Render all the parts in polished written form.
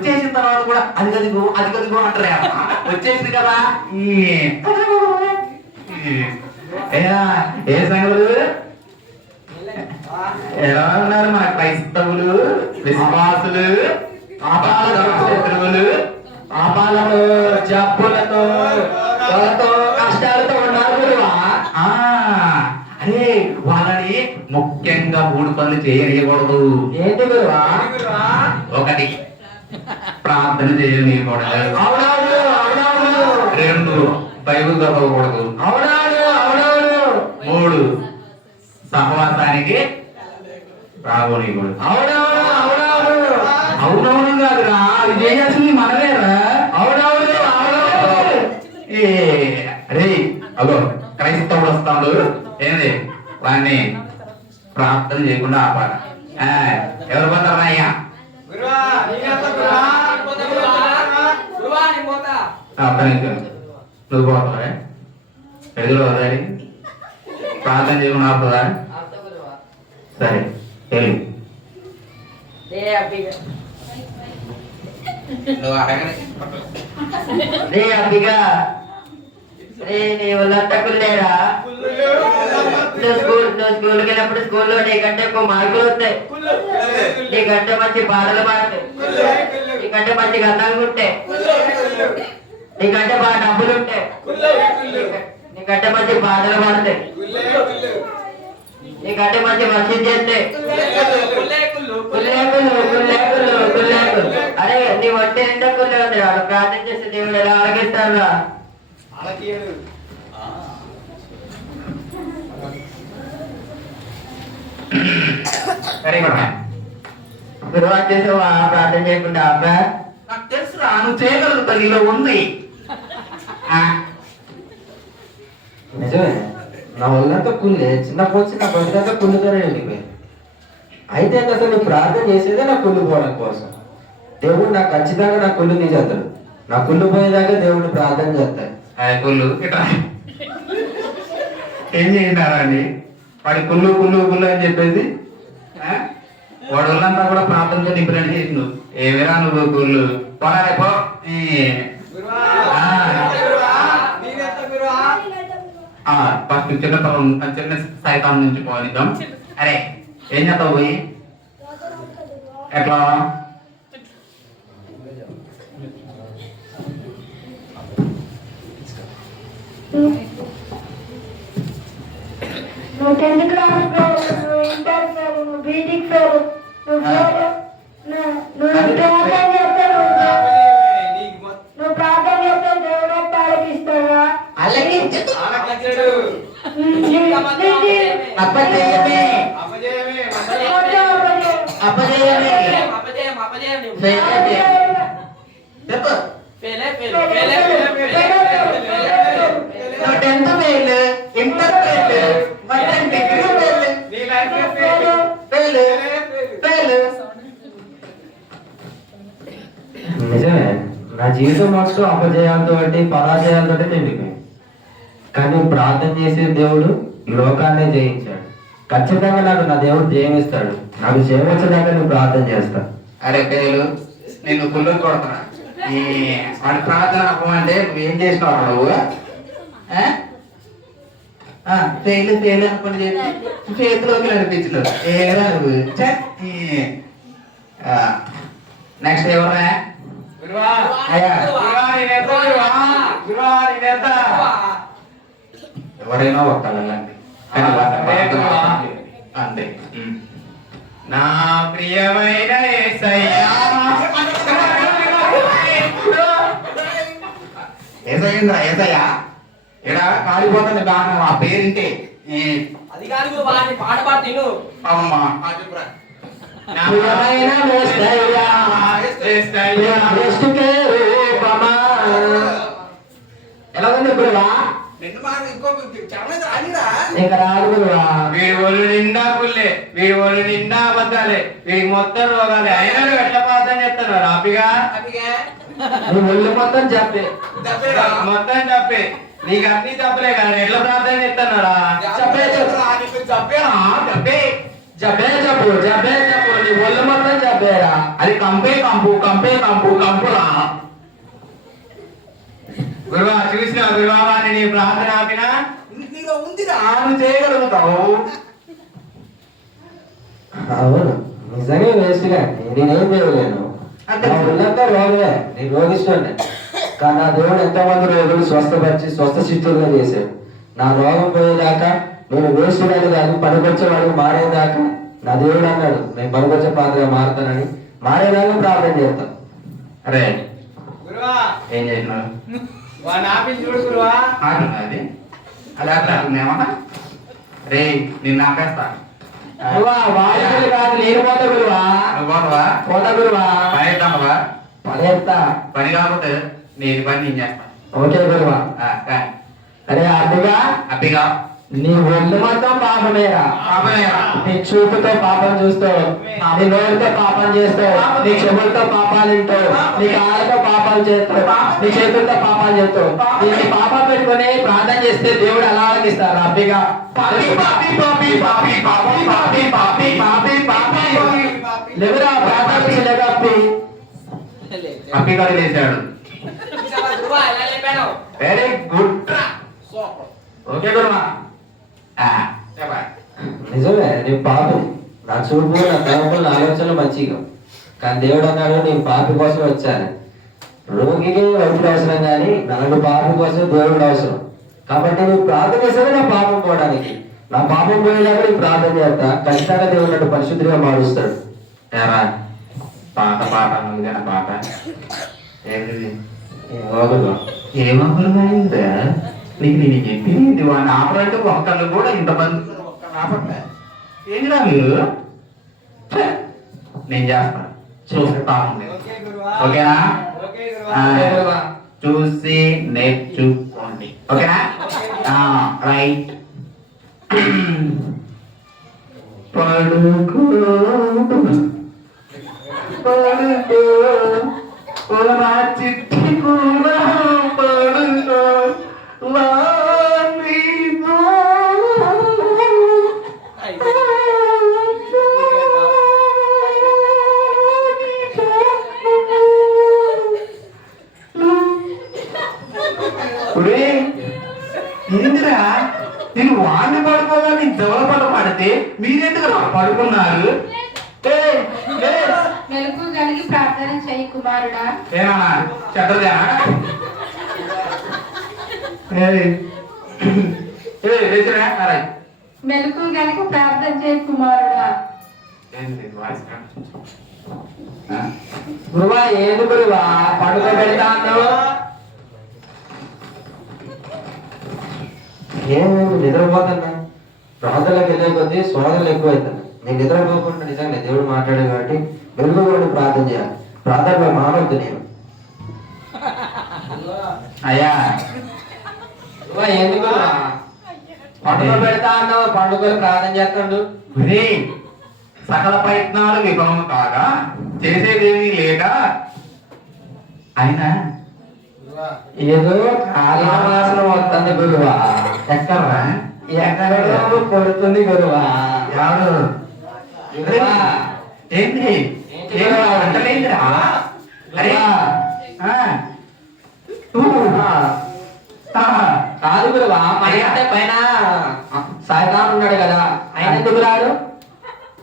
వచ్చేసిన తర్వాత కూడా అది కదిగో అంటారా? వచ్చేసింది కదా. ఏ సంగతులు ఎలా ఉన్నారు మన క్రైస్తవులు, విశ్వాసులు? శత్రువులు పాపాలతో, జబ్బులతో, కష్టాలతో ఉన్నారు. అరే వాళ్ళని ముఖ్యంగా 3 పనులు చేయకూడదు. ఏంటి గురువా? 1 ప్రార్థన చేయకూడదు. 2 బైబిల్ చదవకూడదు. 3 సహవాసానికి రాబోనికూడదు. అవునవును కాదురా, అది చేయాల్సింది మనమేరా. అరే అగో క్రైస్తవుడు వస్తాడు ఏంది, వాడిని ప్రార్థన చేయకుండా ఆపాలి. ఎవరు పోతారా అయ్యా? నువ్వు పోతావా? ఎదురు వదాలి ప్రార్థన చేయకుండా ఆపుతుందా? సరే వెళ్ళు. కుల్లేరా స్కూల్కి వెళ్ళినప్పుడు స్కూల్లో నీకంటే ఎక్కువ మార్కులు వస్తాయి, నీకంటే మంచి పాటలు పాడతాయి, నీకంటే మంచి గన్నాలు ఉంటాయి, నీకంటే బాగా డబ్బులు ఉంటాయి, నీకంటే మంచి పాటలు పాడతాయి, నీకంటే మంచి మసీదు చేస్తాయి. అరే నీ వట్టి నిండా కుల్లే ఉంది. వాడు ప్రార్థన చేస్తే దేవుడు ఎలా ఆలకిస్తాడు? గురువారు చేసావా ప్రార్థన చేయకుండా? అబ్బా నాకు తెలుసురా, నువ్వు చేయగలరు, నీలో ఉంది. నిజమే, నా ఒళ్ళంతా కుళ్ళే. చిన్నప్పుడు నా బతికంతా కుళ్ళుతోనే ఉండిపోయింది. అయితే అసలు నువ్వు ప్రార్థన చేసేదే నా కుళ్ళు పోవడం కోసం. దేవుడు నాకు ఖచ్చితంగా నా కుళ్ళు తీసేస్తాడు. నా కుళ్ళు పోయేదాకా దేవుడు ప్రార్థన చేస్తాడు. కుళ్ళు ఇట్లా ఏం చేయంటారా అండి? వాడి కుళ్ళు కుళ్ళు కుళ్ళు అని చెప్పేసి వాడు వాళ్ళంతా కూడా ప్రార్థనతో నింపినట్టు చేసిండు. ఏమిరా నువ్వు కుళ్ళు పోరాడే పో. ఫస్ట్ చిన్న సైతం నుంచి పోనిద్దాం. అరే ఏం చేస్తావు పోయి? ఎట్లా నువ్వు 10th క్లాస్ నువ్వు ఇంటర్ నువ్వు బీటెక్ నువ్వు ప్రార్థన చేస్తే దేవుడు ఆలకిస్తాడా? నిజమే, నా జీవితం మొత్తం అపజయాలతో పరాజయాలతో నిండిపోయింది. కానీ ప్రార్థన చేసే దేవుడు లోకాన్ని జయించాడు. ఖచ్చితంగా నాకు నా దేవుడు జయమిస్తాడు. నాకు జయమించడాక నువ్వు ప్రార్థన చేస్తా. అరే పేరు నేను కుళ్ళు కొడతా. వాడి ప్రార్థన అంటే నువ్వేం చేసినావు? నువ్వు ఫెయిల్ ఫెయిల్ అనుకుని చెప్పి చేతిలోకి నడిపించలేదు. ఏరా నువ్వు. నెక్స్ట్ ఎవరా? ఎవరైనా ఒక్కళ్ళండి అంతే. నా ప్రియమైన యేసయ్యా, ఏసయ్యిందా? ఏసయ్యా ఎడా కాలిపోతుంది బాగా ఆ పేరింటే. అది కాదు పాట పాడు. అమ్మా ఎలా ఉంది గురువా? వీడి ఒళ్ళు నిండా పుల్లే, వీడి ఒళ్ళు నిండా అబద్ధాలే, వీడికి మొత్తం రోగాలే. అయినా నువ్వు ఎట్లా ప్రార్థన చేస్తాను? రాపిగా ఒళ్ళు మొత్తం చెప్పే, మొత్తం చెప్పే. నీకు అన్ని చెప్పలే కదా, ఎట్లా ప్రార్థన చేస్తున్నారా? చెప్పే చెప్పే జబ్బే చెప్పు నీ ఒళ్ళు మొత్తం జబ్బేరా. అది కంపే కంపులా. గురువా చూసిన గురువా నీ ప్రార్థన ఆపినా నీలో ఉందిరా. ఆను చేయగలుగుతావు. అవును నిజంగా వేస్ట్ గా నేనేం చేయలేను. నా ఒళ్ళంతా రోగమే, నేను రోగిస్తుండే. కానీ నా దేవుడు ఎంతో మంది రోగులు స్వస్థపరిచి స్వస్థ శిష్యులుగా చేశాడు. నా రోగం పోయేదాకా నేను వేస్ట్ గాని కాదు, పనికొచ్చేవాడు మారేదాకా నా దేవుడు అన్నాడు నేను పనికొచ్చే పాత్రగా మారుతానని. మారేదాకా ప్రార్థన చేస్తాను. అరే గురువా ఏం చేసినావు? వాడిని ఆపి చూడు గురువా. అది అలా ఏమన్నా రే నిన్ను ఆపేస్తా. వాడు కాదు నేను పోతా గురువా. నువ్వు పోతావా? పోతా గురువా. పని చేద్దామవా? పడేస్తా. పని కాకపోతే నేను పని నేను చేస్తా. ఓకే గురువా. అరే అడ్డుగా హ్యాపీగా నీ ఒళ్ళు మొత్తం పాపమేరా. నీ చూపుతో పాపం చూస్తావు, నీ నోరుతో పాపం చేస్తావు, నీ చెవులతో పాపాలు వింటావు, నీ కాళ్ళతో పాపాలు చేస్తావు, నీ చేతులతో పాపాలు చేస్తావు. నీ పాపం పెట్టుకొని ప్రార్థన చేస్తే దేవుడు ఎలా ఆలకిస్తారు అబ్బిగా. లేవురా ప్రార్థన లేదప్పి. హ్యాపీగా లేచాడు. చూసావా గురువా ఎలా లేపాను? Very good. సూపర్. ఓకే గురువా. చెప్పా. నిజమే నీ పాపం. నా చూపు నా తలంపులు నా ఆలోచనలు మంచిగా. కానీ దేవుడు అన్నాడు నేను పాపి కోసం వచ్చాను. రోగికి వైద్యుడు అవసరం కానీ నాకు పాపి కోసం దేవుడు అవసరం. కాబట్టి నువ్వు ప్రార్థన చేసేది నా పాపం పోవడానికి. నా పాపం పోయేలాగా నీకు ప్రార్థన చేస్తా. ఖచ్చితంగా దేవుడు నన్ను పరిశుద్ధిగా మారుస్తాడు. ఏరా పాట నువ్వుగా పాట ఏంటిది? ఏమబ్బులుగా అయిందా నీకు? నేను చెప్పింది వాడిని ఆపరంటే ఒక్కళ్ళు కూడా ఇంతమంది ఆపట్లే. ఏంటిరా మీరు? ఛే! నేను చేస్తాను చూస్తా ఉంది. ఓకే గురువా. ఓకేనా? ఓకే ఆ, గురువా. చూసి నేర్చుకోండి. ఓకేనా? రైట్. పడుకో పడుకో ఓ నా చిట్టి కూడా పడుకో లాలీదో. ఏందిరా నేను వాడిని పడుకోగా నీ దెవల పడ పడితే మీరెందుకు పడుకున్నారు? మెలకు కలిగి ప్రార్థన చేయి కుమారుడా. ఏమన్నా చెడ్డదేనా? మెలకు కలిగి ప్రార్థన చేయి కుమారుడా. గురువా ఏది గురువా పడుకోబెడతా అన్నావు? ఏమేమి నిద్రపోతున్నా? ప్రార్థనలకు వెళ్ళే కొద్దీ శోధనలు ఎక్కువైతున్నాయి. నేను నిద్రపోకుండా నిజంగా దేవుడు మాట్లాడే కాబట్టి వెలుగు కూడా ప్రార్థన చేయాలి. ప్రార్థనలో మానవద్దు నేను. అయ్యా గురువా ఎందుకు పండుగ పెడతా అన్నావు? పండుగలు ప్రార్థన చేస్తాడు. గురే సకల ప్రయత్నాలు విఫలము కాగా చేసేదేమీ లేక ఆయన ఏదో కాలిన వాసన వస్తుంది గురువా. ఎక్కడరా? ఎక్కడో పడుతుంది గురువా. ఎవరు? గురువా ఏంటి అంటలేదురా? అరే కాదు గురువా, అంటే పైన సాయితాన్ ఉన్నాడు కదా, ఆయన ఎందుకు రాడు?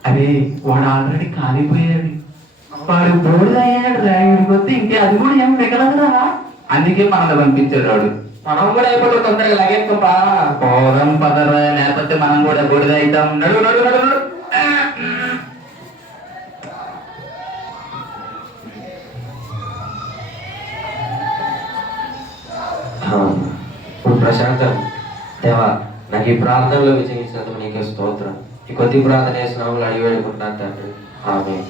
అరే వాడు ఆల్రెడీ కాలిపోయాడు. వాడు బోర్డయ్యాడు రాయుడికి ఇంకే అది కూడా ఏం మిగలదురా. అందుకే మనల్ని పంపించాడు వాడు. మనం కూడా ఎప్పుడు తొందరగా లగెత్తుపా పోదాం పదరా, లేకపోతే మనం కూడా బూడిద అవుతాం. నడు నడు నడు నడు. ఇప్పుడు ప్రశాంతం దేవా, నాకు ఈ ప్రార్థనలో విజయించినందుకు నీకే స్తోత్రం. ఈ కొద్ది ప్రార్థన చేసిన అడిగి వేడుకుంటున్నాను తండ్రి. ఆమేన్.